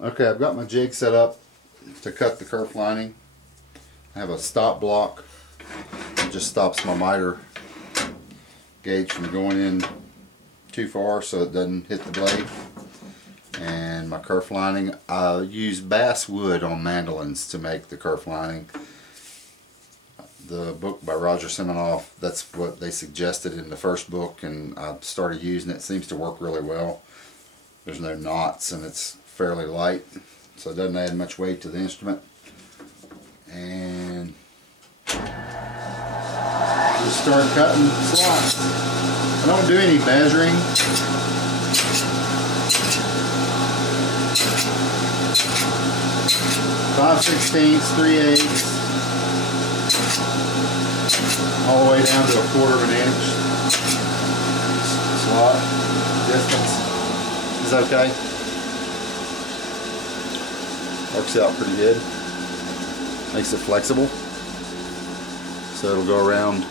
Okay, I've got my jig set up to cut the kerf lining. I have a stop block. It just stops my miter gauge from going in too far so it doesn't hit the blade. And my kerf lining, I use bass wood on mandolins to make the kerf lining. The book by Roger Siminoff, that's what they suggested in the first book, and I started using it. It seems to work really well. There's no knots and it's fairly light, so it doesn't add much weight to the instrument. And just start cutting slots. I don't do any measuring. 5/16, 3/8, all the way down to 1/4 inch. Slot distance is okay. Works out pretty good. Makes it flexible, so it'll go around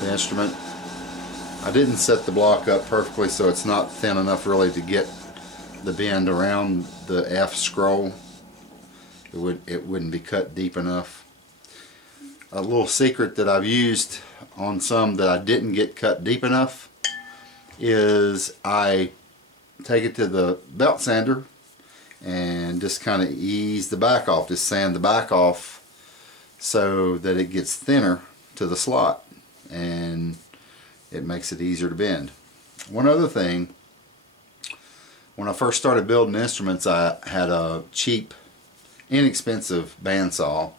the instrument. I didn't set the block up perfectly, so it's not thin enough really to get the bend around the F scroll. It wouldn't be cut deep enough. A little secret that I've used on some that I didn't get cut deep enough is I take it to the belt sander and just kind of ease the back off, just sand the back off so that it gets thinner to the slot and it makes it easier to bend. One other thing, when I first started building instruments, I had a cheap, inexpensive bandsaw,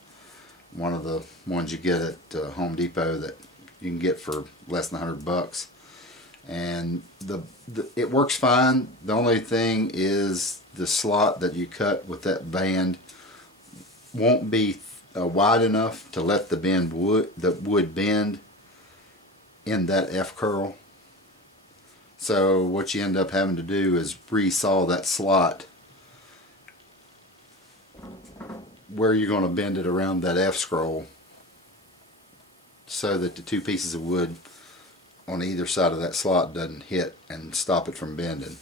one of the ones you get at Home Depot that you can get for less than $100, and it works fine. The only thing is the slot that you cut with that band won't be wide enough to let the wood bend in that F curl. So what you end up having to do is resaw that slot where you're going to bend it around that F scroll so that the two pieces of wood on either side of that slot doesn't hit and stop it from bending.